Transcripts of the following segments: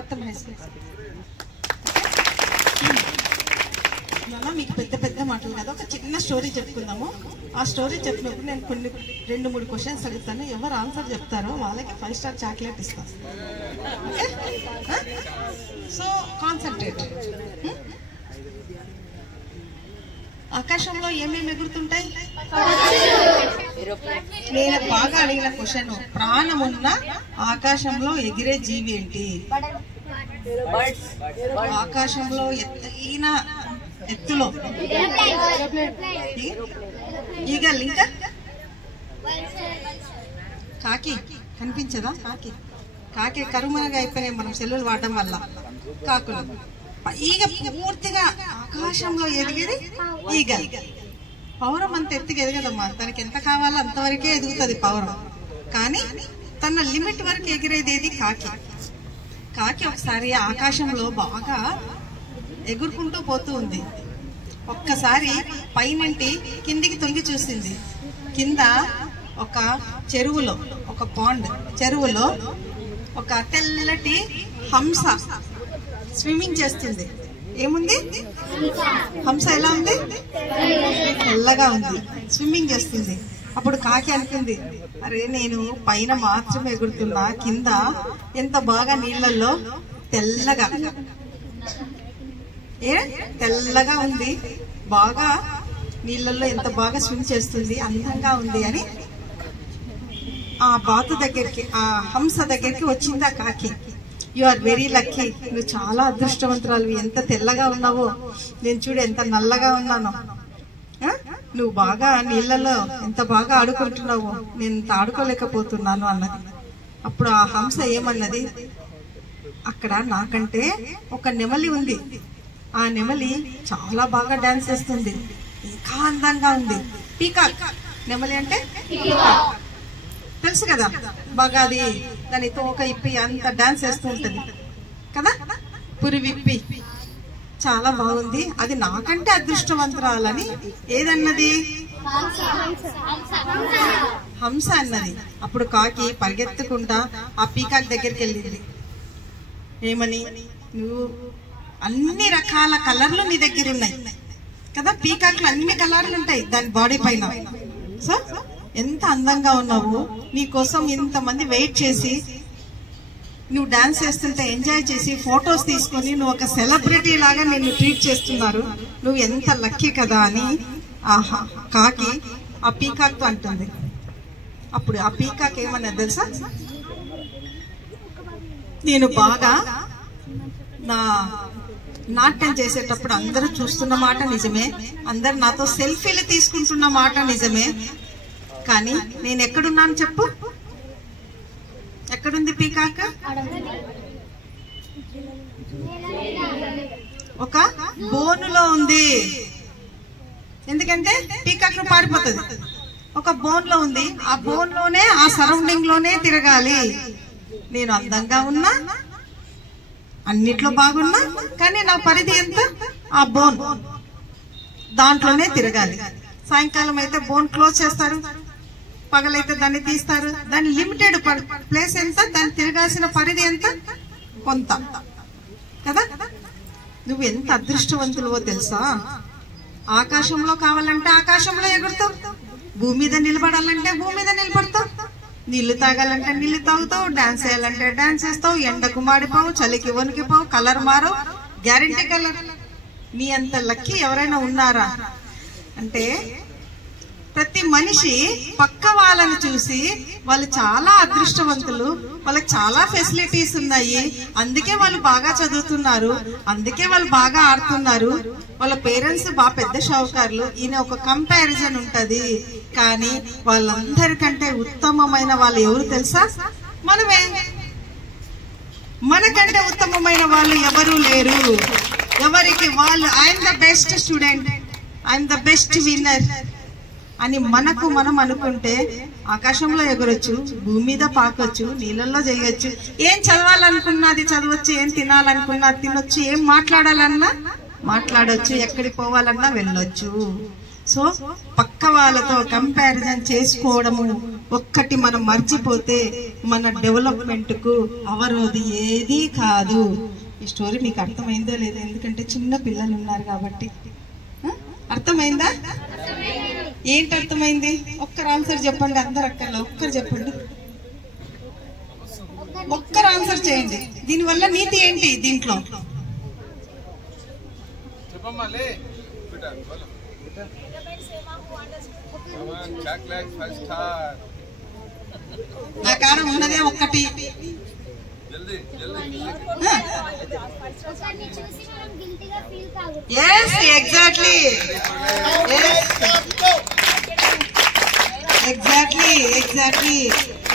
మొత్తం high school. మీకు పెద్ద పెద్ద మాటలు కదా, ఒక చిన్న స్టోరీ చెప్పుకుందాము. ఆ స్టోరీ చెప్పినప్పుడు నేను కొన్ని 2-3 క్వశ్చన్స్ అడుగుతాను. ఎవరు ఆన్సర్ చెప్తారో వాళ్ళకి 5 స్టార్ చాక్లెట్ ఇస్తాను. Okay, so concentrate. ఆకాశంలో ఏమేమి ఎగురుతుంటాయి? నేను బాగా అడిగిన క్వశ్చన్, ప్రాణమున్న ఆకాశంలో ఎగిరే జీవి ఏంటి? ఆకాశంలో ఎత్తులో ఈగల్, ఇంకా కాకి కనిపించదా? కాకి కరుమనగా అయిపోయినాయి మనం సెల్లులు వాడడం వల్ల. కాకులు ఈగ పూర్తిగా ఆకాశంలో ఎదిగేది ఈగల్. పౌరం అంత ఎత్తుగా ఎదగదమ్మా, తనకి ఎంత కావాలో అంతవరకే ఎదుగుతుంది పౌరం. కానీ తన లిమిట్ వరకు ఎగిరేది ఏది? కాకి ఒకసారి ఆకాశంలో బాగా ఎగురుకుంటూ పోతూ ఉంది. ఒక్కసారి పైనంటి కిందికి తొంగి చూసింది. కింద ఒక చెరువులో, ఒక పాండ్ చెరువులో ఒక తెల్లటి హంస స్విమ్మింగ్ చేస్తుంది. ఏముంది? హంస ఎలా ఉంది? తెల్లగా ఉంది, స్విమ్మింగ్ చేస్తుంది. అప్పుడు కాకి అనుకుంది, అరే నేను పైన మాత్రమే ఎగురుతున్నా, కింద ఎంత బాగా నీళ్ళల్లో తెల్లగా తెల్లగా ఉంది, బాగా నీళ్ళల్లో ఎంత బాగా స్విమ్ చేస్తుంది, అందంగా ఉంది అని ఆ బాతు దగ్గరికి, ఆ హంస దగ్గరికి వచ్చింది ఆ కాకి. యు ఆర్ వెరీ లక్కీ, నువ్వు చాలా అదృష్టవంతురాలు, ఎంత తెల్లగా ఉన్నావో, నేను చూడు ఎంత నల్లగా ఉన్నానో, నువ్వు బాగా నీళ్ళలో ఎంత బాగా ఆడుకుంటున్నావో, నేను ఇంత ఆడుకోలేకపోతున్నాను అన్నది. అప్పుడు ఆ హంస ఏమన్నది, అక్కడ నాకంటే ఒక నెమలి ఉంది, ఆ నెమలి చాలా బాగా డాన్స్ చేస్తుంది, ఇంకా అందంగా ఉంది. పీకాక్, నెమలి అంటే తెలుసు కదా, బాగా అది దాని తోక ఇప్పి అంత డాన్స్ చేస్తూ ఉంటది కదా, పురి విప్పి, చాలా బాగుంది, అది నాకంటే అదృష్టవంతురాలని ఏదన్నది? హంస అన్నది. అప్పుడు కాకి పరిగెత్తుకుంటా ఆ పీకాక్ దగ్గరికి వెళ్ళింది. ఏమని? నువ్వు అన్ని రకాల కలర్లు నీ దగ్గర ఉన్నాయి కదా, పీకాక్లు అన్ని కలర్లు ఉంటాయి దాని బాడీ పైన, సో ఎంత అందంగా ఉన్నావు, నీ కోసం ఇంతమంది వెయిట్ చేసి నువ్వు డాన్స్ చేస్తుంటే ఎంజాయ్ చేసి ఫొటోస్ తీసుకొని నువ్వు ఒక సెలబ్రిటీ లాగా నిన్ను ట్రీట్ చేస్తున్నారు, నువ్వు ఎంత లక్కీ కదా అని ఆహా కాకి ఆ పీకాక్ తో అంటుంది. అప్పుడు ఆ పీకాక్ ఏమన్నది తెలుసా, నేను బాగా నా నాట్యం చేసేటప్పుడు అందరూ చూస్తున్న మాట నిజమే, అందరు నాతో సెల్ఫీలు తీసుకుంటున్న మాట నిజమే, కానీ నేను ఎక్కడున్నాను చెప్పు? ఎక్కడుంది పీకాక్? ఒక బోనులో ఉంది. ఎందుకంటే పీకాక్ ను పారిపోతుంది, ఒక బోన్ లో ఉంది, ఆ బోన్ లోనే ఆ సరౌండింగ్ లోనే తిరగాలి. నేను అందంగా ఉన్నా, అన్నిట్లో బాగున్నా, కానీ నా పరిధి ఎంత? ఆ బోన్, దాంట్లోనే తిరగాలి. సాయంకాలం అయితే బోన్ క్లోజ్ చేస్తారు, పగలైతే దాన్ని తీస్తారు. దాని లిమిటెడ్ ప్లేస్ ఎంత, దాన్ని తిరగాల్సిన పరిధి ఎంత? కొంత కదా. నువ్వు ఎంత అదృష్టవంతులువో తెలుసా, ఆకాశంలో కావాలంటే ఆకాశంలో ఎగురుతావు, భూమి మీద నిలబడాలంటే భూమి మీద నిలబడతావు, నీళ్లు తాగాలంటే నీళ్లు తాగుతావు, డాన్స్ చేయాలంటే డాన్స్ చేస్తావు, ఎండకు మాడిపోవు, చలికి వణికిపోవు, కలర్ మారవు, గ్యారంటీ కలర్. నీ అంత లక్కీ ఎవరైనా ఉన్నారా అంటే, ప్రతి మనిషి పక్క వాళ్ళని చూసి వాళ్ళు చాలా అదృష్టవంతులు, వాళ్ళకి చాలా ఫెసిలిటీస్ ఉన్నాయి, అందుకే వాళ్ళు బాగా చదువుతున్నారు, అందుకే వాళ్ళు బాగా ఆడుతున్నారు, వాళ్ళ పేరెంట్స్ బాగా పెద్ద షావుకారులు, ఈయన ఒక కంపారిజన్ ఉంటది. కానీ వాళ్ళందరికంటే ఉత్తమమైన వాళ్ళు ఎవరు తెలుసా? మనమే. మనకంటే ఉత్తమమైన వాళ్ళు ఎవరు లేరు. ఎవరికి వాళ్ళు I'm the best student, I'm the best winner అని మనకు మనం అనుకుంటే ఆకాశంలో ఎగరొచ్చు, భూమి మీద పాకొచ్చు, నీళ్ళల్లో చేయొచ్చు, ఏం చదవాలనుకున్నా అది చదవచ్చు, ఏం తినాలనుకున్నా తినొచ్చు, ఏం మాట్లాడాలన్నా మాట్లాడొచ్చు, ఎక్కడికి పోవాలన్నా వెళ్ళొచ్చు. సో పక్క వాళ్ళతో కంపారిజన్ చేసుకోవడము ఒక్కటి మనం మర్చిపోతే మన డెవలప్మెంట్ కు అవరోధి ఏది కాదు. ఈ స్టోరీ మీకు అర్థమైందో లేదో, ఎందుకంటే చిన్న పిల్లలు ఉన్నారు కాబట్టి. అర్థమైందా? ఏంటి అర్థమైంది? ఒక్కరు ఆన్సర్ చెప్పండి. అందరు అక్కర్లో ఒక్కరు చెప్పండి, ఒక్కరు ఆన్సర్ చేయండి. దీనివల్ల నీతి ఏంటి దీంట్లో? నా కాడ ఉన్నదే ఒక్కటి. ఎగ్జాక్ట్లీ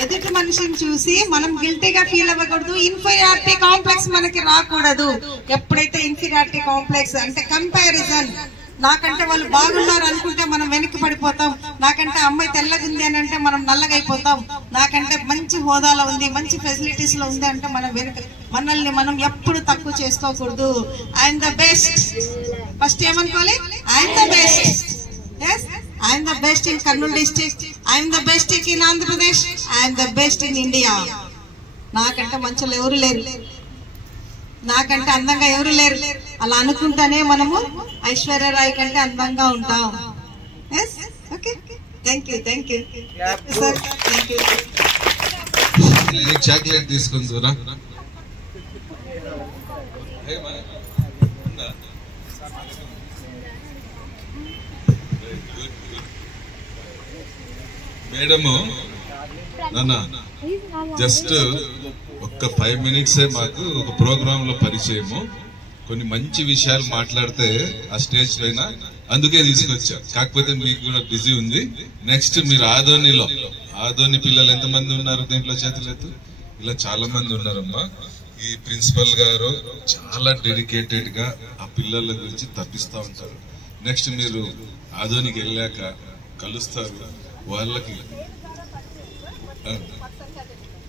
ఎదుటి మనిషిని చూసి మనం గిల్టీగా ఫీల్ అవ్వకూడదు. ఇన్ఫీరియారిటీ కాంప్లెక్స్ మనకి రాకూడదు. ఎప్పుడైతే ఇన్ఫీరియారిటీ కాంప్లెక్స్ అంటే కంపారిజన్, నాకంటే వాళ్ళు బాగున్నారు అనుకుంటే మనం వెనక్కి పడిపోతాం. నాకంటే అమ్మాయి తెల్లగుంది అని అంటే మనం నల్లగైపోతాం. నాకంటే మంచి హోదాలో ఉంది, మంచి ఫెసిలిటీస్ లో ఉంది అంటే మనం మనల్ని మనం ఎప్పుడు తక్కువ చేసుకోకూడదు. I'm the best. ఫస్ట్ ఏమనుకోవాలి? I'm the best. I'm the best in Kurnool district, I'm the best in Andhra Pradesh, I'm the best in India. నాకంటే మంచోళ్ళు ఎవరు లేరు, నాకంటే అందంగా ఎవరు లేరు. అలా అనుకుంటానే మనము ఐశ్వర్యరాయ్ కంటే అందంగా ఉంటాం. Okay, thank you sir, thank you. Chocolate తీసుకుందురా? మేడము నాన్న జస్ట్ ఒక్క 5 minutes మాకు ఒక ప్రోగ్రామ్ లో పరిచయము, కొన్ని మంచి విషయాలు మాట్లాడితే ఆ స్టేజ్ పైన, అందుకే తీసుకొచ్చా. కాకపోతే మీకు కూడా బిజీ ఉంది. నెక్స్ట్ మీరు ఆదోని పిల్లలు ఎంతమంది ఉన్నారు దీంట్లో? చేతులెత్తు. ఇలా చాలా మంది ఉన్నారమ్మా. ఈ ప్రిన్సిపల్ గారు చాలా డెడికేటెడ్ గా ఆ పిల్లల గురించి తప్పిస్తా ఉంటారు. నెక్స్ట్ మీరు ఆదోనికి వెళ్ళాక కలుస్తారు.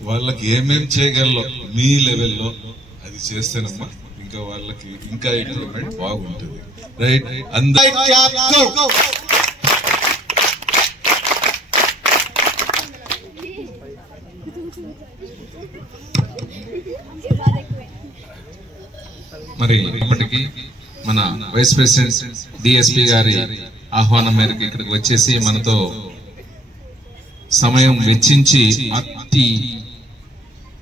వాళ్ళకి ఏమేం చేయగలలో మీ లెవెల్లో అది చేస్తేనమ్మా ఇంకా వాళ్ళకి ఇంకా ఇంప్రూవ్మెంట్ బాగుంటుంది. రైట్? మరి ఇప్పటికీ మన వైస్ ప్రెసిడెంట్ డిఎస్పీ గారి ఆహ్వానం మేరకు ఇక్కడికి వచ్చేసి మనతో సమయం వెచ్చించి అతి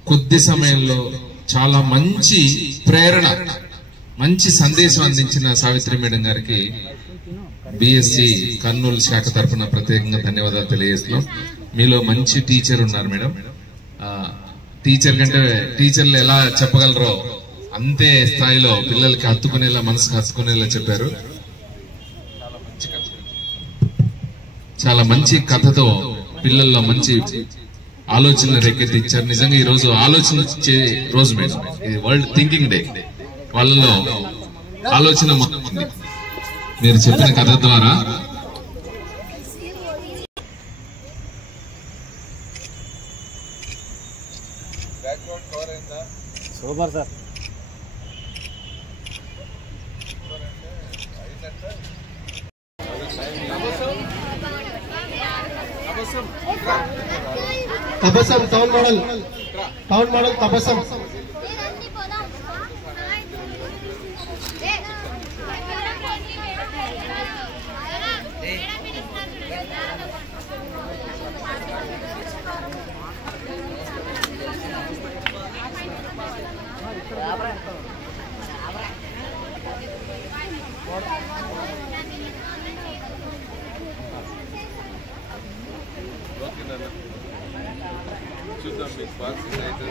కొద్ది సమయంలో చాలా మంచి ప్రేరణ, మంచి సందేశం అందించిన సావిత్రి మేడం గారికి బిఎస్సి కర్నూలు శాఖ తరఫున ప్రత్యేకంగా ధన్యవాదాలు తెలియజేస్తున్నాం. మీలో మంచి టీచర్ ఉన్నారు మేడం. టీచర్ కంటే టీచర్లు ఎలా చెప్పగలరో అంతే స్థాయిలో పిల్లలకి హత్తుకునేలా, మనసుకు హత్తుకునేలా చెప్పారు. చాలా మంచి కథతో పిల్లల్లో మంచి ఆలోచనలు రేకెత్తించారు. నిజంగా ఈ రోజు ఆలోచించే రోజు మేడం, ఇది వరల్డ్ థింకింగ్ డే. వాళ్ళలో ఆలోచన మొదలైంది మీరు చెప్పిన కథ ద్వారా. Super sir. Tabassum town model Tabassum. చూద్దాం మీకు పార్కింగ్ అయితే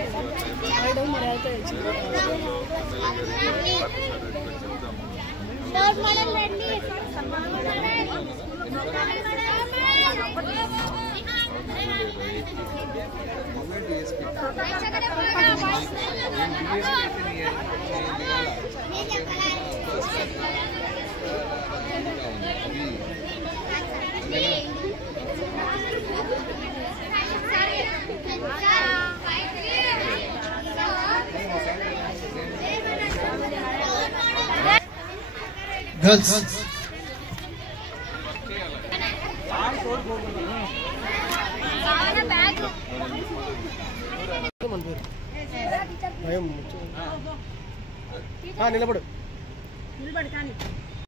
గర్ల్స్ మన పేరు నిలబడు కానీ